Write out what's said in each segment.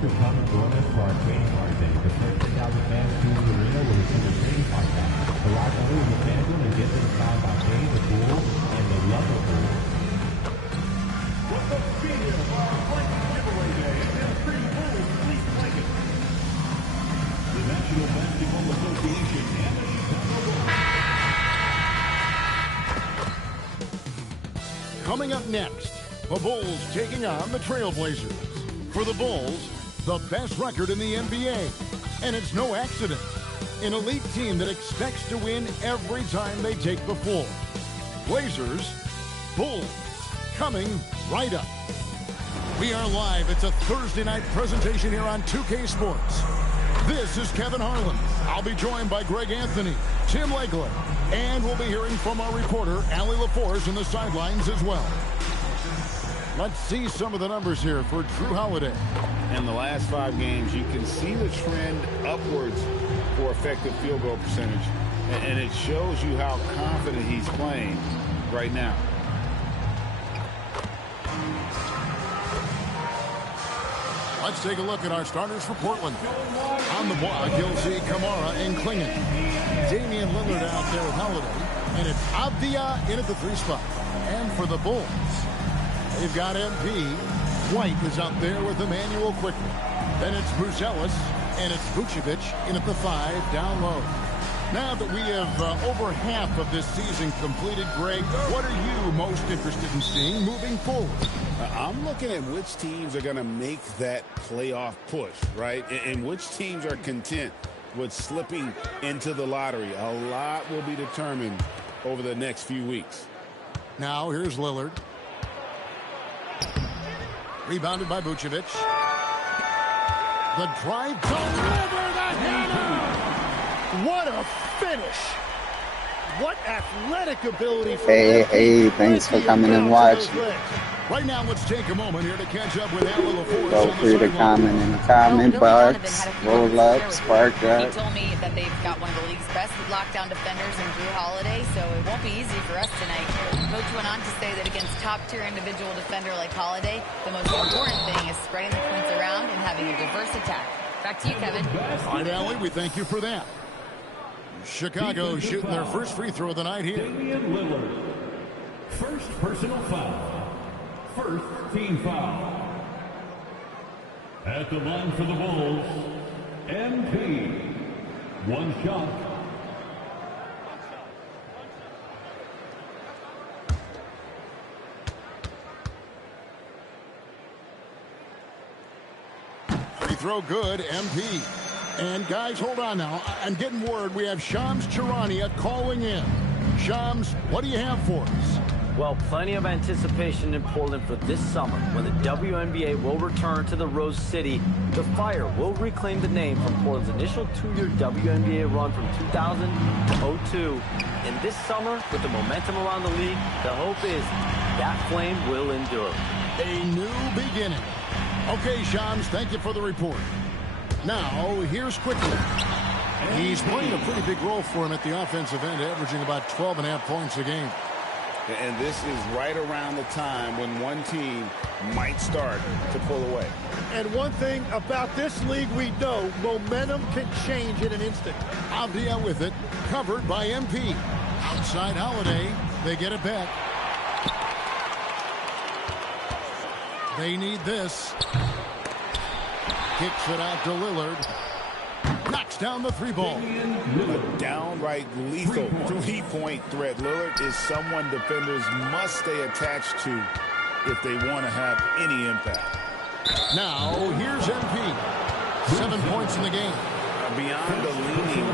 to come and join us for our training card day. The first 10,000 fans to the arena will receive a training card pack. Arrive early with the fandom and get inside by pay the pool and the Lover Pool. With the speed of our blanket giveaway day and free pool fleet blanket. The National Basketball Association and the Chicago Bulls. Coming up next, the Bulls taking on the Trailblazers. For the Bulls, the best record in the NBA. And it's no accident. An elite team that expects to win every time they take the floor. Blazers, Bulls, coming right up. We are live. It's a Thursday night presentation here on 2K Sports. This is Kevin Harlan. I'll be joined by Greg Anthony, Tim Legler, and we'll be hearing from our reporter, Allie LaForce, in the sidelines as well. Let's see some of the numbers here for Drew Holiday. In the last 5 games, you can see the trend upwards for effective field goal percentage. And it shows you how confident he's playing right now. Let's take a look at our starters for Portland. On the block, you'll see Kamara and Klingen. Damian Lillard out there with Holiday. And it's Avdia in at the 3 spot. And for the Bulls, they've got MP. White is out there with Emmanuel Quickly. Then it's Bruzelis, and it's Vucevic in at the 5 down low. Now that we have over half of this season completed, Greg, what are you most interested in seeing moving forward? I'm looking at which teams are going to make that playoff push, right? And which teams are content with slipping into the lottery. A lot will be determined over the next few weeks. Now here's Lillard. Rebounded by Vucevic. The drive to deliver the header. What a finish. What athletic ability. Hey, thanks for coming and watching. Right now, let's take a moment here to catch up with Allie LaForce. Feel free to comment in the comment box, roll up, spark up. He told me that they've got one of the league's best lockdown defenders in Drew Holiday, so it won't be easy for us tonight. Coach went on to say that against top-tier individual defender like Holiday, the most important thing is spreading the points around and having a diverse attack. Back to you, Kevin. All right, Allie, we thank you for that. Chicago shooting their first free throw of the night here. Damian Lillard. First personal foul. First team foul. At the line for the Bulls, MP. One shot. Free throw good, MP. And guys, hold on now. I'm getting word we have Shams Charania calling in. Shams, what do you have for us? Well, plenty of anticipation in Portland for this summer when the WNBA will return to the Rose City. The Fire will reclaim the name from Portland's initial 2-year WNBA run from 2000 to 02. And this summer, with the momentum around the league, the hope is that flame will endure. A new beginning. Okay, Shams, thank you for the report. Now, here's Quickly. He's playing a pretty big role for him at the offensive end, averaging about 12.5 points a game. And this is right around the time when one team might start to pull away. And one thing about this league we know, momentum can change in an instant. Avdia with it, covered by MP. Outside Holiday, they get it back. They need this. Kicks it out to Lillard. Knocks down the 3-ball. A downright lethal 3-point threat. Lillard is someone defenders must stay attached to if they want to have any impact. Now, here's MP. 7 points in the game. Beyond the leaning,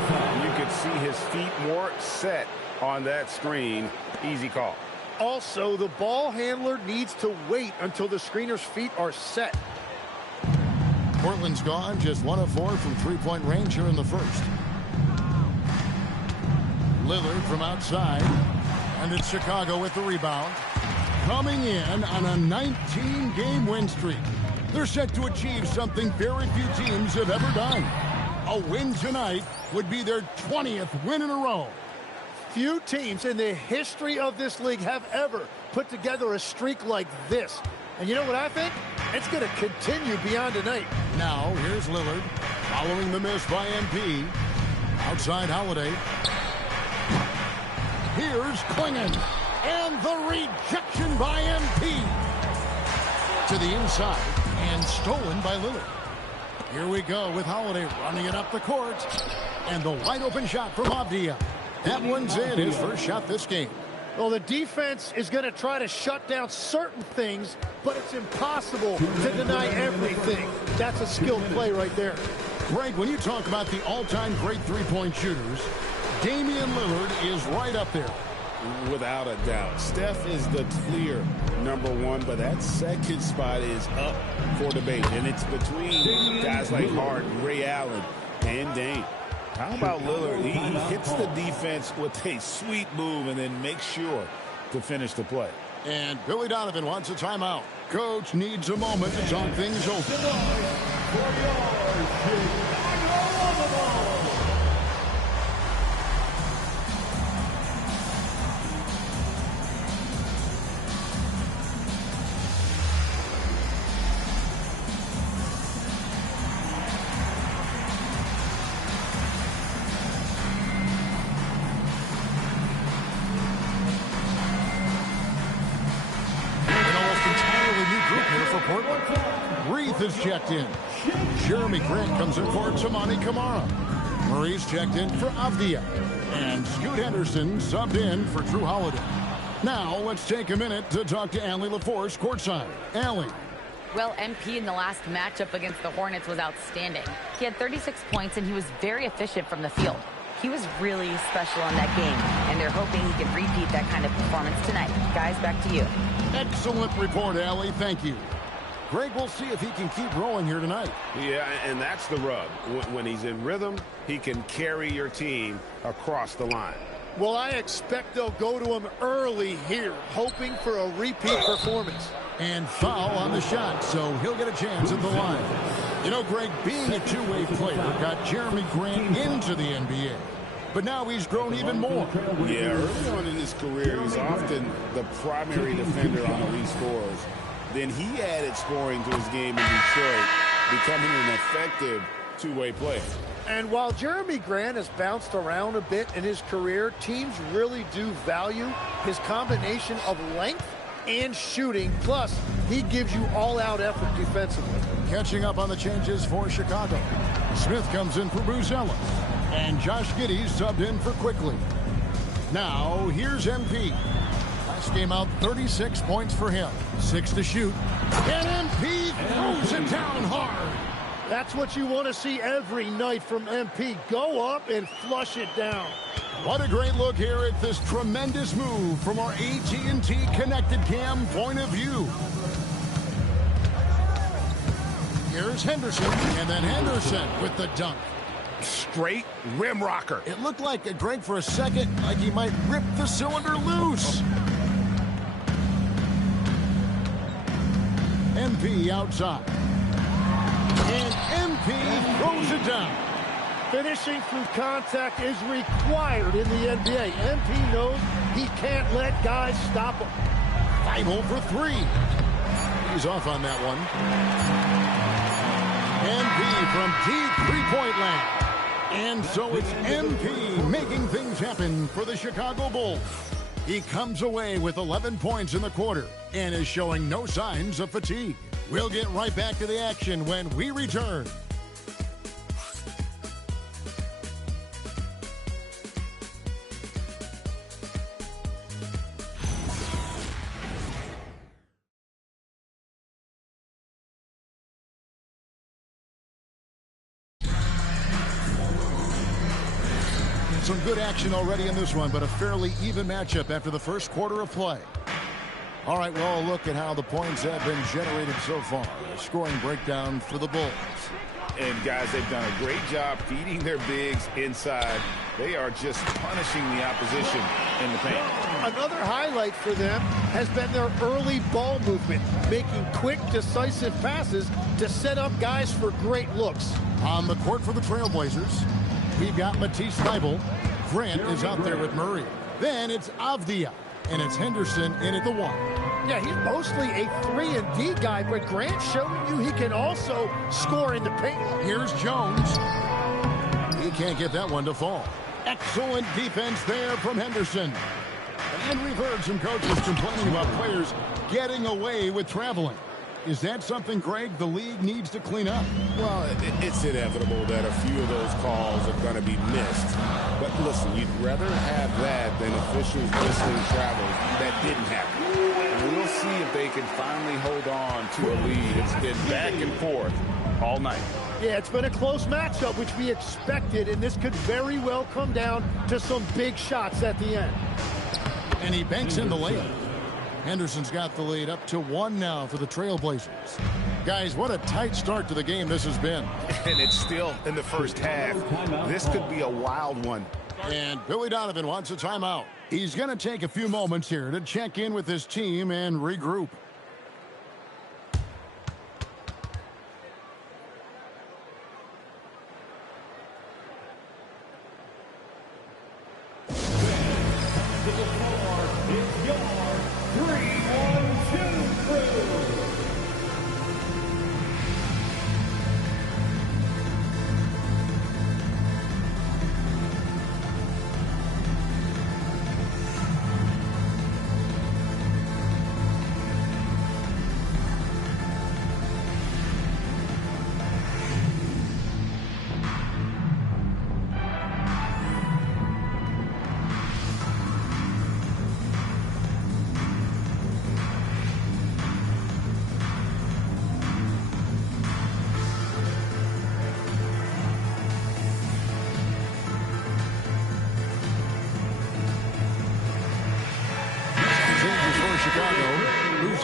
you could see his feet more set on that screen. Easy call. Also, the ball handler needs to wait until the screener's feet are set. Portland's gone just 1 of 4 from 3-point range here in the first. Lillard from outside. And it's Chicago with the rebound. Coming in on a 19-game win streak. They're set to achieve something very few teams have ever done. A win tonight would be their 20th win in a row. Few teams in the history of this league have ever put together a streak like this. And you know what I think? It's going to continue beyond tonight. Now, here's Lillard, following the miss by MP. Outside Holiday. Here's Klingon. And the rejection by MP. To the inside, and stolen by Lillard. Here we go with Holiday running it up the court. And the wide open shot from Avdia. That one's in, his first shot this game. Well, the defense is going to try to shut down certain things, but it's impossible to deny everything. That's a skilled play right there. Greg, when you talk about the all-time great three-point shooters, Damian Lillard is right up there. Without a doubt. Steph is the clear #1, but that second spot is up for debate. And it's between guys like Harden, Ray Allen, and Dame. How about Lillard? He hits the defense with a sweet move and then makes sure to finish the play. And Billy Donovan wants a timeout. Coach needs a moment to talk things over. Is checked in. Jeremy Grant comes in for Tamani Kamara. Murray's checked in for Avdia. And Scoot Henderson subbed in for Drew Holiday. Now let's take a minute to talk to Allie LaForce courtside. Allie. Well, MP in the last matchup against the Hornets was outstanding. He had 36 points and he was very efficient from the field. He was really special in that game, and they're hoping he can repeat that kind of performance tonight. Guys, back to you. Excellent report, Allie. Thank you. Greg, we'll see if he can keep rolling here tonight. Yeah, and that's the rub. When he's in rhythm, he can carry your team across the line. Well, I expect they'll go to him early here, hoping for a repeat performance. And foul on the shot, so he'll get a chance at the line. You know, Greg, being a two-way player got Jeremy Grant into the NBA. But now he's grown even more. Yeah, early on in his career, he's often the primary defender on elite scorers. Then he added scoring to his game in Detroit, becoming an effective two-way player. And while Jeremy Grant has bounced around a bit in his career, teams really do value his combination of length and shooting. Plus, he gives you all-out effort defensively. Catching up on the changes for Chicago. Smith comes in for Bruzelas. And Josh Giddey's subbed in for Quickly. Now, here's MP. Last game out, 36 points for him. 6 to shoot. And MP throws it down hard. That's what you want to see every night from MP. Go up and flush it down. What a great look here at this tremendous move from our AT&T Connected Cam point of view. Here's Henderson, and then Henderson with the dunk. Straight rim rocker. It looked like, Greg, for a second, like he might rip the cylinder loose. MP outside. And MP throws it down. Finishing through contact is required in the NBA. MP knows he can't let guys stop him. 5-0 for 3. He's off on that one. MP from deep three-point land. And so it's MP making things happen for the Chicago Bulls. He comes away with 11 points in the quarter and is showing no signs of fatigue. We'll get right back to the action when we return. Some good action already in this one, but a fairly even matchup after the first quarter of play. All right, well, look at how the points have been generated so far. A scoring breakdown for the Bulls. And, guys, they've done a great job feeding their bigs inside. They are just punishing the opposition in the paint. Another highlight for them has been their early ball movement, making quick, decisive passes to set up guys for great looks. On the court for the Trailblazers, we've got Matisse Thybulle. Grant is out there with Murray. Then it's Avdia. And it's Henderson in at the 1. Yeah, he's mostly a 3-and-D guy, but Grant showed you he can also score in the paint. Here's Jones. He can't get that one to fall. Excellent defense there from Henderson. And we've heard some coaches complaining about players getting away with traveling. Is that something, Greg, the league needs to clean up? Well, it's inevitable that a few of those calls are going to be missed. But listen, you'd rather have that than officials missing travels that didn't happen. And we'll see if they can finally hold on to a lead. It's been back and forth all night. Yeah, it's been a close matchup, which we expected, and this could very well come down to some big shots at the end. And he banks in the layup. Henderson's got the lead up to 1 now for the Trailblazers. Guys, what a tight start to the game this has been. And it's still in the first half. This could be a wild one. And Billy Donovan wants a timeout. He's going to take a few moments here to check in with his team and regroup.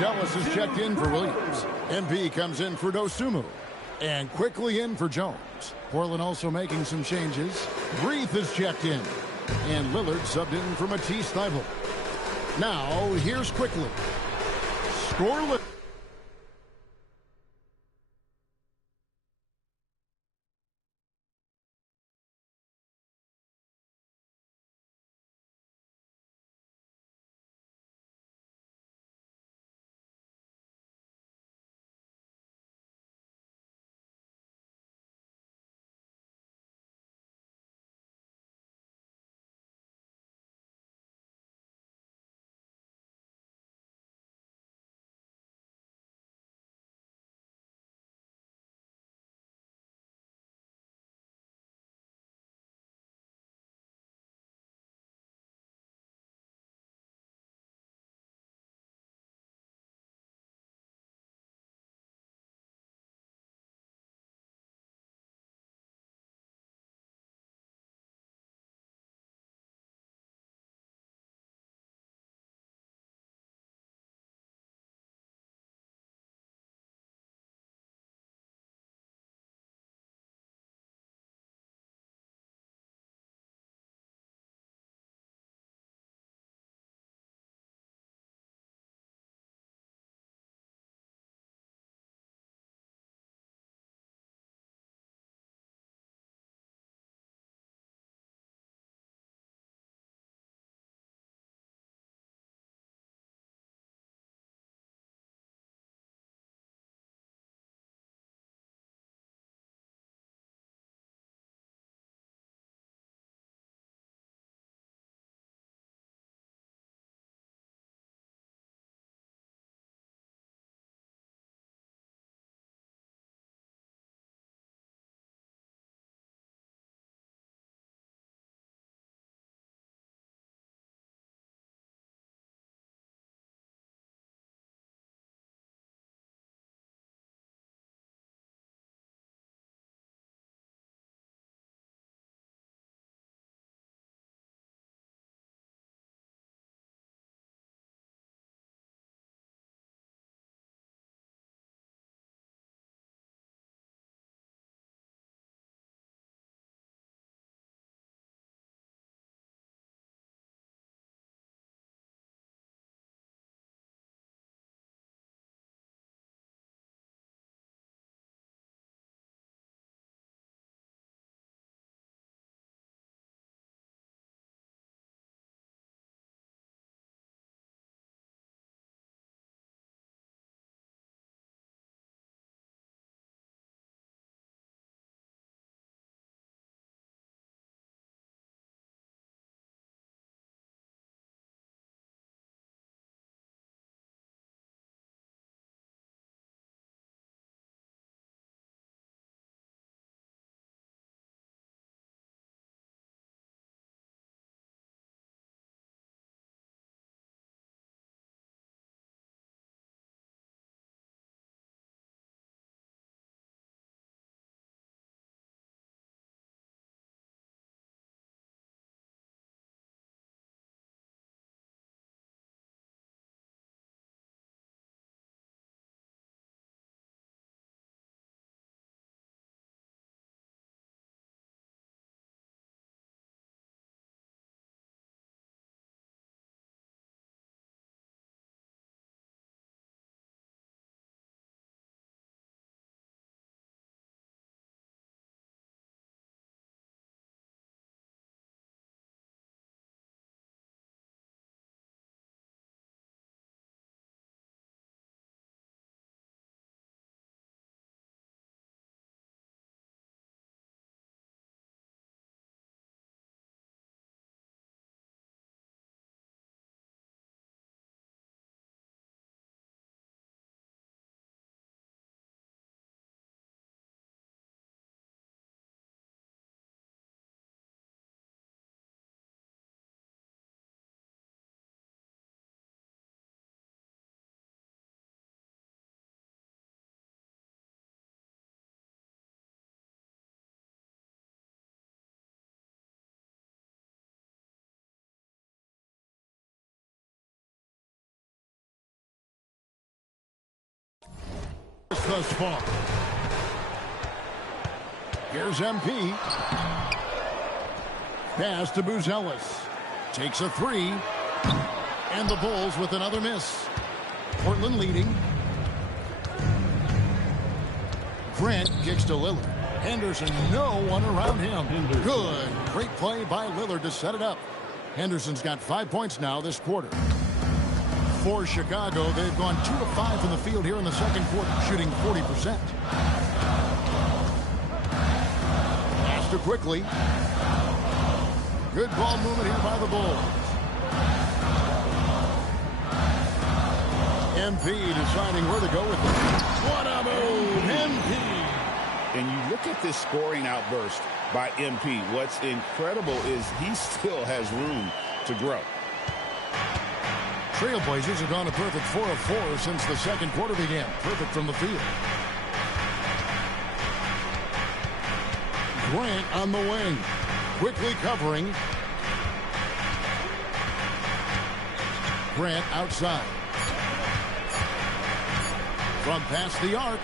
Ellis is checked in for Williams. MP comes in for Dosumu. And quickly in for Jones. Portland also making some changes. Reith is checked in. And Lillard subbed in for Matisse Thybulle. Now, here's quickly. Scoreless. thus far. Here's MP. Pass to Buzelis. Takes a three. And the Bulls with another miss. Portland leading. Grant kicks to Lillard. Henderson, no one around him. Good. Great play by Lillard to set it up. Henderson's got 5 points now this quarter. For Chicago, they've gone 2 of 5 from the field here in the second quarter, shooting 40%. Pass to quickly. Good ball movement here by the Bulls. MP deciding where to go with it. What a move, MP! And you look at this scoring outburst by MP. What's incredible is he still has room to grow. Trailblazers have gone a perfect 4 of 4 since the second quarter began. Perfect from the field. Grant on the wing. Quickly covering. Grant outside. From past the arc.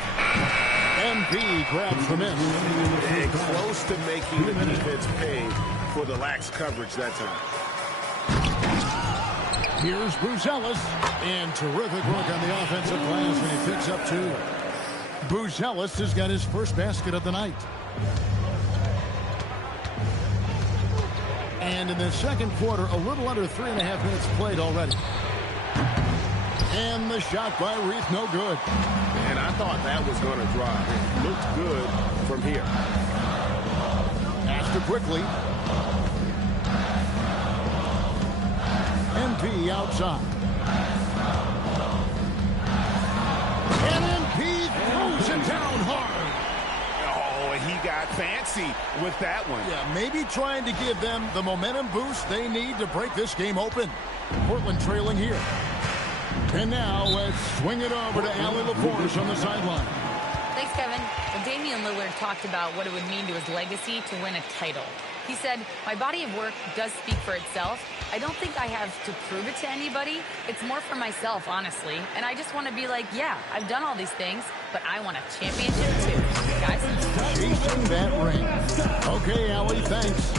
MP grabs the miss. And close to making the defense pay for the lax coverage that time. Here's Buzelis. And terrific work on the offensive glass, and he picks up 2. Buzelis has got his first basket of the night. And in the second quarter, a little under 3.5 minutes played already. And the shot by Reith, no good. And I thought that was going to drop. It looked good from here. Pass to quickly. MP outside. And MP throws it down hard. Oh, and he got fancy with that one. Yeah, maybe trying to give them the momentum boost they need to break this game open. Portland trailing here. And now let's swing it over to Allie LaForce on the sideline. Thanks, Kevin. Well, Damian Lillard talked about what it would mean to his legacy to win a title. He said, my body of work does speak for itself. I don't think I have to prove it to anybody. It's more for myself, honestly. And I just want to be like, yeah, I've done all these things, but I want a championship too. Guys? Chasing that ring. Okay, Allie, thanks.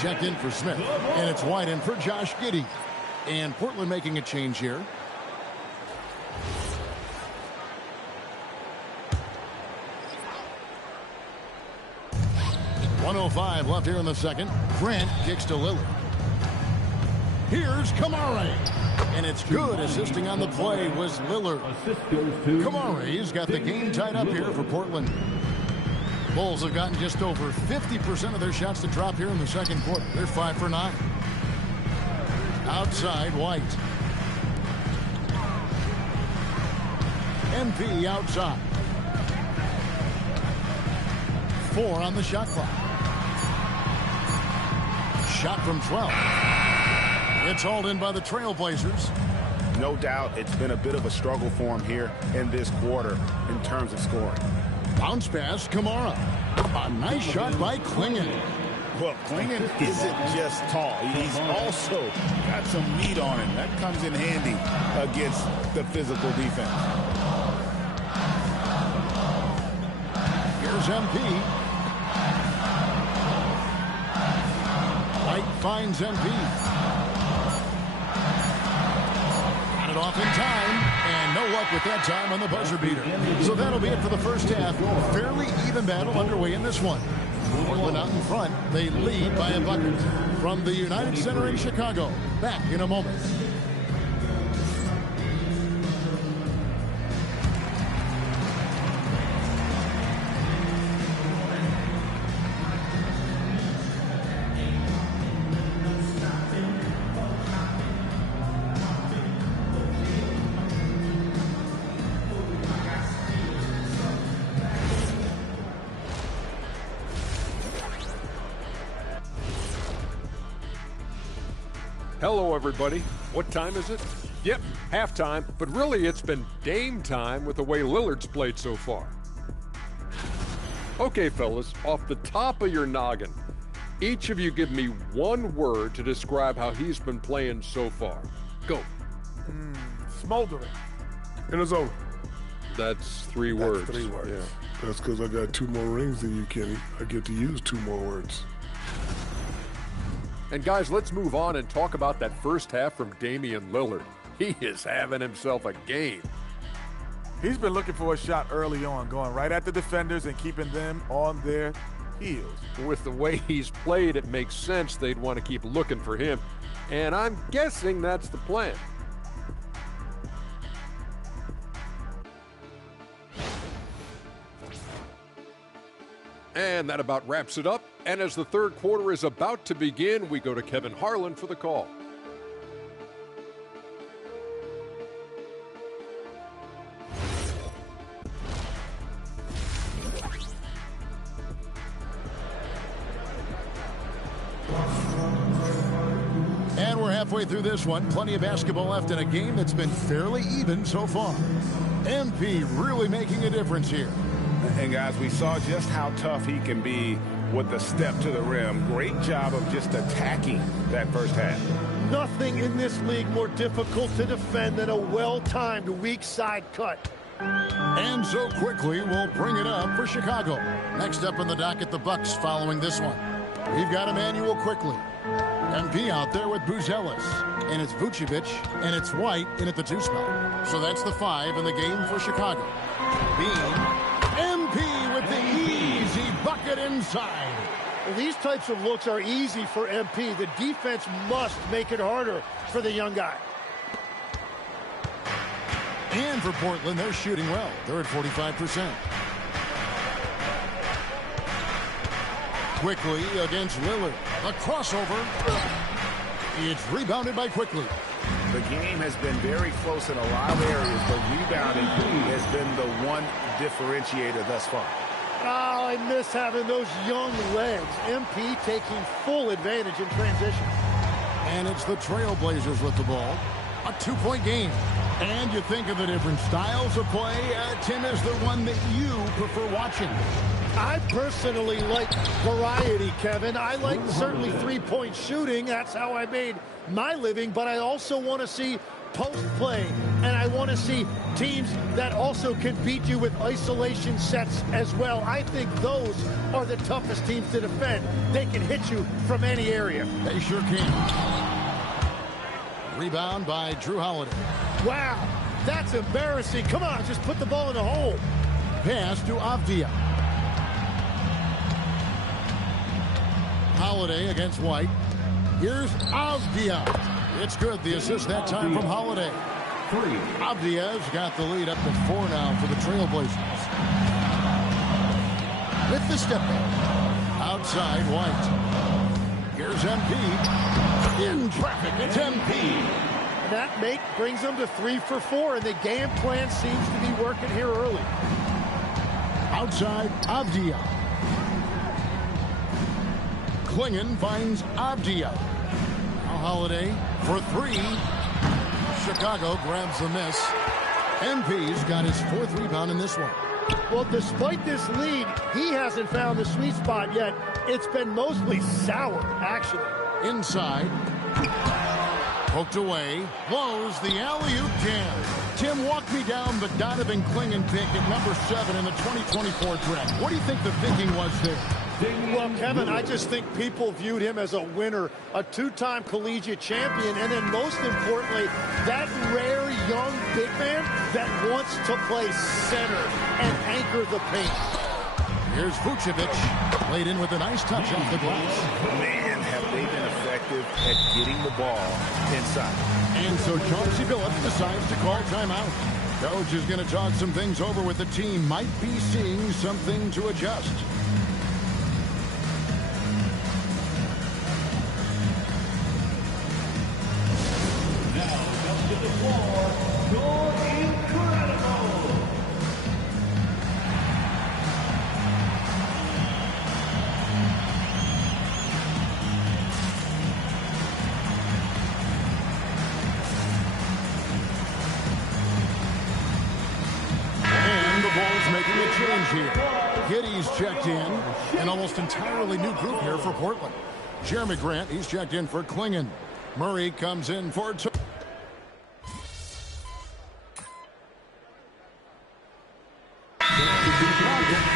Checked in for Smith, and it's wide in for Josh Giddey. And Portland making a change here. .105 left here in the second. Grant kicks to Lillard. Here's Kamari. And it's good. Assisting on the play was Lillard. Kamari's got the game tied up here for Portland. Bulls have gotten just over 50% of their shots to drop here in the second quarter. They're 5 for 9. Outside, White. MP outside. 4 on the shot clock. Shot from 12. It's hauled in by the Trailblazers. No doubt it's been a bit of a struggle for him here in this quarter in terms of scoring. Bounce pass, Kamara. A nice shot by Tlkin. Well, Tlkin isn't just tall. He's also got some meat on him. That comes in handy against the physical defense. Here's MP. White finds MP. Got it off in time. And no luck with that time on the buzzer beater. So that'll be it for the first half. Fairly even battle underway in this one. Portland out in front. They lead by a bucket. From the United Center in Chicago. Back in a moment. Hello, everybody. What time is it? Yep, halftime, but really it's been Dame time with the way Lillard's played so far. Okay, fellas, off the top of your noggin, each of you give me one word to describe how he's been playing so far. Go. Smoldering. In the zone. That's three words. 3 words. Yeah. That's because I got 2 more rings than you, Kenny. I get to use 2 more words. And guys, let's move on and talk about that first half from Damian Lillard. He is having himself a game. He's been looking for a shot early on, going right at the defenders and keeping them on their heels. With the way he's played, it makes sense they'd want to keep looking for him. And I'm guessing that's the plan. And that about wraps it up. And as the third quarter is about to begin, we go to Kevin Harlan for the call. And we're halfway through this one. Plenty of basketball left in a game that's been fairly even so far. MP really making a difference here. And guys, we saw just how tough he can be with the step to the rim. Great job of just attacking that first half. Nothing in this league more difficult to defend than a well-timed weak side cut. And so quickly, we'll bring it up for Chicago. Next up on the docket, the Bucks following this one. We've got Emmanuel quickly. MP out there with Buzelis. And it's Vucevic, and it's White in at the 2 spot. So that's the 5 in the game for Chicago. Bean. MP with the easy bucket inside. Well, these types of looks are easy for MP. The defense must make it harder for the young guy. And for Portland, they're shooting well. They're at 45%. Quickly against Lillard. A crossover. It's rebounded by Quickly. The game has been very close in a lot of areas, but rebounding has been the one differentiator thus far. Oh, I miss having those young legs. MP taking full advantage in transition. And it's the Trailblazers with the ball. A 2-point game. And you think of the different styles of play. Tim is the one that you prefer watching. I personally like variety, Kevin. I like certainly 3-point shooting. That's how I made my living. But I also want to see post play. And I want to see teams that also can beat you with isolation sets as well. I think those are the toughest teams to defend. They can hit you from any area. They sure can. Rebound by Drew Holiday. Wow, that's embarrassing. Come on, just put the ball in the hole. Pass to Avdia. Holiday against White. Here's Avdia. It's good. The assist that time from Holiday. Avdia's got the lead up to 4 now for the Trailblazers. With the step back. Outside White. Here's MP. In traffic, it's MP. That make brings them to 3 for 4, and the game plan seems to be working here early. Outside Avdia. Klingon finds Avdia. Now Holiday for 3. Chicago grabs the miss. MP's got his 4th rebound in this one. Well, despite this lead, he hasn't found the sweet spot yet. It's been mostly sour, actually. Inside. Poked away. Blows the alley-oop jam. Tim, walk me down the Donovan Klingon pick at number 7 in the 2024 draft. What do you think the thinking was there? Well, Kevin, I just think people viewed him as a winner, a 2-time collegiate champion, and then most importantly, that rare young big man that wants to play center and anchor the paint. Here's Vucevic, played in with a nice touch off the glass. Man, have they been effective at getting the ball inside. And so Chauncey Billups decides to call timeout. Coach is going to talk some things over with the team. Might be seeing something to adjust. making a change here. Giddey's checked in. An almost entirely new group here for Portland. Jeremy Grant, he's checked in for tlkin. Murray comes in for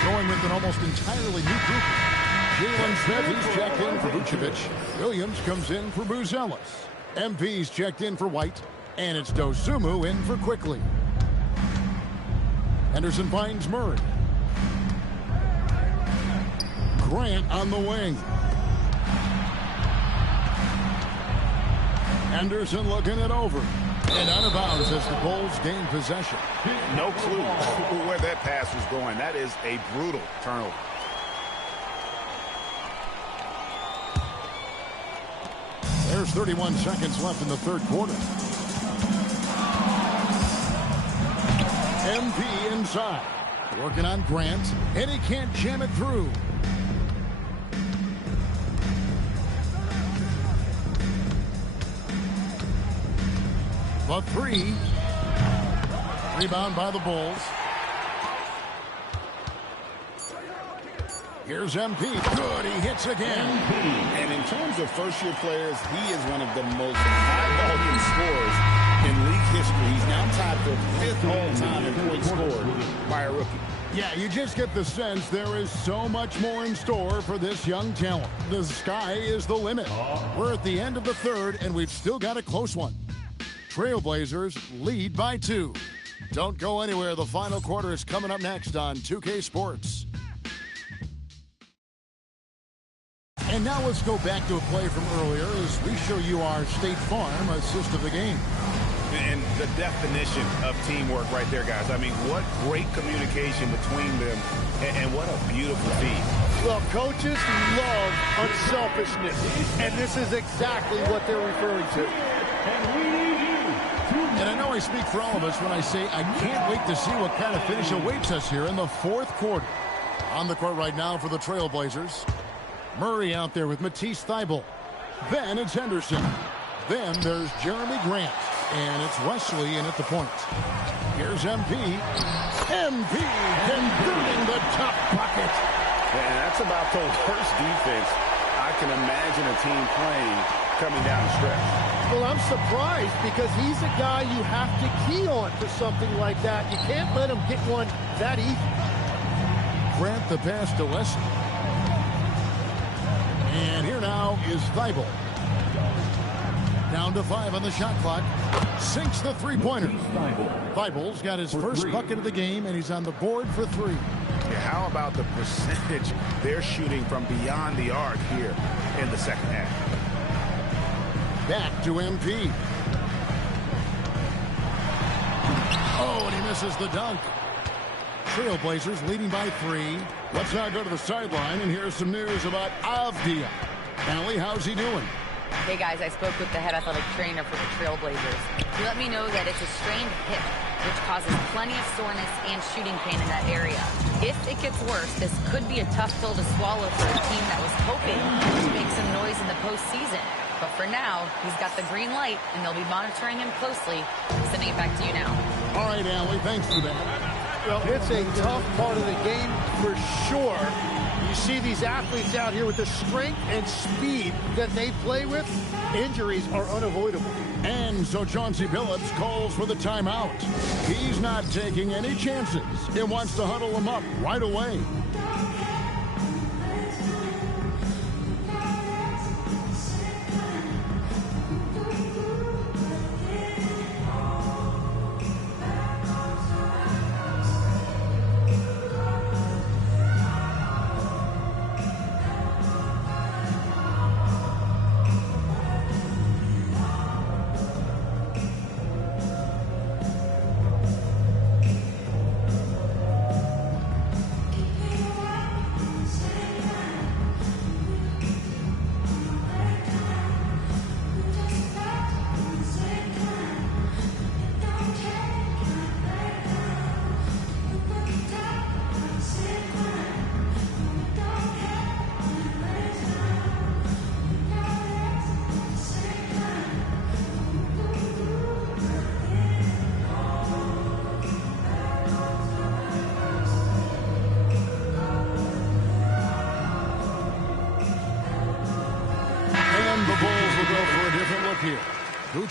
going with an almost entirely new group. Jalen Smith, he's checked in for Vucevic. Williams comes in for Buzelis. MP's checked in for White. And it's Dosunmu in for Quickly. Henderson finds Murray. Grant on the wing. Anderson looking it over. And out of bounds as the Bulls gain possession. No clue where that pass was going. That is a brutal turnover. There's 31 seconds left in the third quarter. MP inside. Working on Grant. And he can't jam it through. The three. Rebound by the Bulls. Here's MP. Good, he hits again. And in terms of first-year players, he is one of the most high-volume scorers in league history. He's now tied for 5th all-time in points scored by a rookie. Yeah, you just get the sense there is so much more in store for this young talent. The sky is the limit. We're at the end of the third, and we've still got a close one. Trailblazers lead by 2. Don't go anywhere. The final quarter is coming up next on 2K Sports. And now let's go back to a play from earlier as we show you our State Farm assist of the game. And the definition of teamwork right there, guys. I mean, what great communication between them, and what a beautiful feed. Well, coaches love unselfishness, and this is exactly what they're referring to. And I know I speak for all of us when I say I can't wait to see what kind of finish awaits us here in the fourth quarter. On the court right now for the Trailblazers. Murray out there with Matisse Thybulle. Then it's Henderson. Then there's Jeremy Grant. And it's Wesley in at the point. Here's MP. MP converting the top bucket. And that's about the worst defense I can imagine a team playing coming down the stretch. Well, I'm surprised because he's a guy you have to key on for something like that. You can't let him get one that easy. Grant the pass to Wesley. And here now is Thybulle. Down to 5 on the shot clock. Sinks the three-pointer. Thybulle's got his first bucket of the game, and he's on the board for 3. Yeah, how about the percentage they're shooting from beyond the arc here in the second half? Back to MP. Oh, and he misses the dunk. Trailblazers leading by 3. Let's now go to the sideline, and here's some news about Avdia. Allie, how's he doing? Hey guys, I spoke with the head athletic trainer for the Trailblazers. He let me know that it's a strained hip, which causes plenty of soreness and shooting pain in that area. If it gets worse, this could be a tough pill to swallow for a team that was hoping to make some noise in the postseason. But for now, he's got the green light, and they'll be monitoring him closely. Sending it back to you now. All right, Allie, thanks for that. Well, it's a tough part of the game for sure. You see these athletes out here with the strength and speed that they play with. Injuries are unavoidable. And so Chauncey Billups calls for the timeout. He's not taking any chances. He wants to huddle them up right away.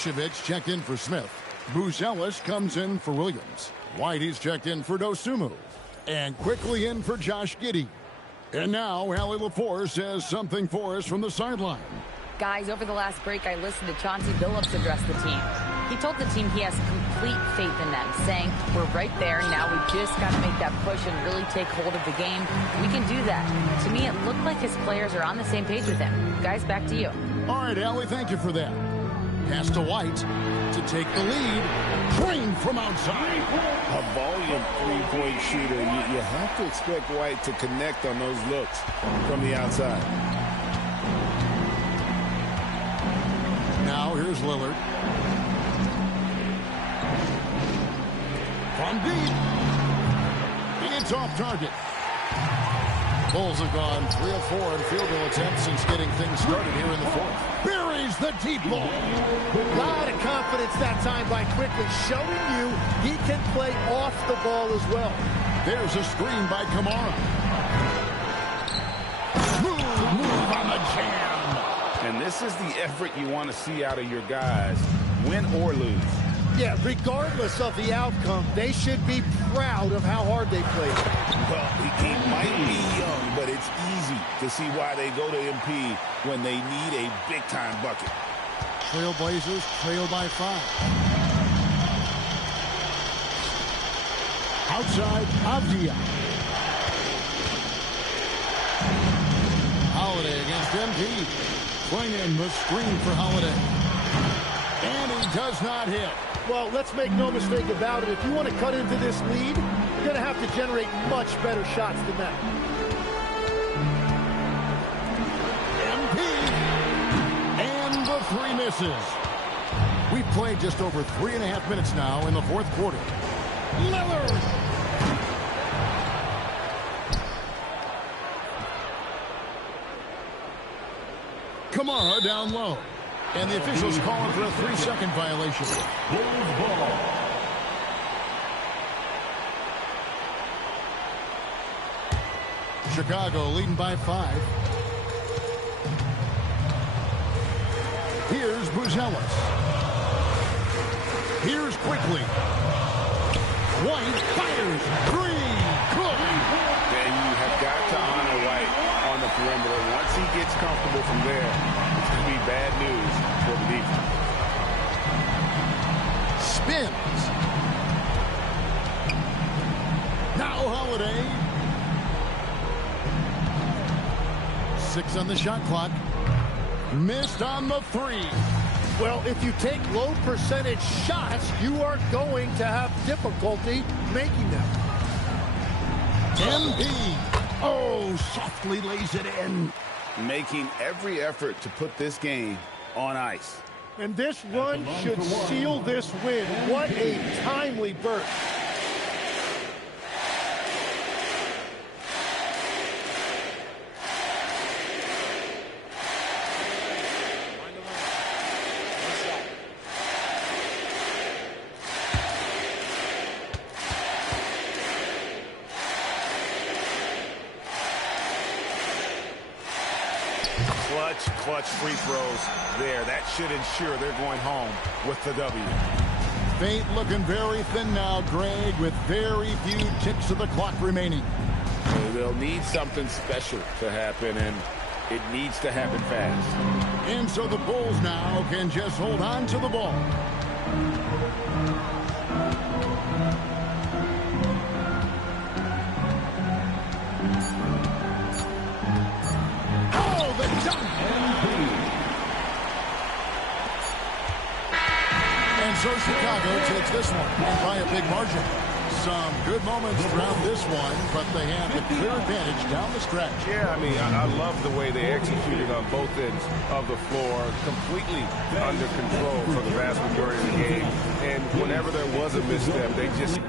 Vucevic checked in for Smith. Buzelis comes in for Williams. Whitey's checked in for Dosunmu. And quickly in for Josh Giddey. And now Allie LaForce says something for us from the sideline. Guys, over the last break, I listened to Chauncey Billups address the team. He told the team he has complete faith in them, saying, we're right there now. We just got to make that push and really take hold of the game. We can do that. To me, it looked like his players are on the same page with him. Guys, back to you. All right, Allie, thank you for that. Pass to White to take the lead. Train from outside. A volume three-point shooter. You have to expect White to connect on those looks from the outside. Now here's Lillard. From deep. It's off target. Bulls have gone 3 of 4 in field goal attempts since getting things started here in the fourth. Buries the deep ball. A lot of confidence that time by Quickly, showing you he can play off the ball as well. There's a screen by Kamara. Move on the jam. And this is the effort you want to see out of your guys, win or lose. Yeah, regardless of the outcome, they should be proud of how hard they played. Well, he might be young, but it's easy to see why they go to MP when they need a big-time bucket. Trailblazers trail by 5. Outside, Avdia. Holiday against MP. Swinging the screen for Holiday. And he does not hit. Well, let's make no mistake about it. If you want to cut into this lead, you're going to have to generate much better shots than that. MP. And the 3 misses. We've played just over 3.5 minutes now in the fourth quarter. Lillard. Kamara down low. And the officials calling for a 3-second violation. Chicago leading by 5. Here's Buzelis. Here's Quickly. White fires. 3. Good. Then you have got to honor White on the perimeter. Once he gets comfortable from there, it's going to be bad news for the defense. Spins. Now Holiday. 6 on the shot clock. Missed on the 3. Well, if you take low percentage shots, you are going to have difficulty making them. MP. Oh, softly lays it in. Making every effort to put this game on ice. And this run should seal this win. What a timely burst. Clutch free throws there. That should ensure they're going home with the W. Fate looking very thin now, Greg, with very few ticks of the clock remaining. They'll need something special to happen, and it needs to happen fast. And so the Bulls now can just hold on to the ball. So Chicago takes this one by a big margin. Some good moments throughout this one, but they have the clear advantage down the stretch. Yeah, I mean, I love the way they executed on both ends of the floor, completely under control for the vast majority of the game. And whenever there was a misstep, they just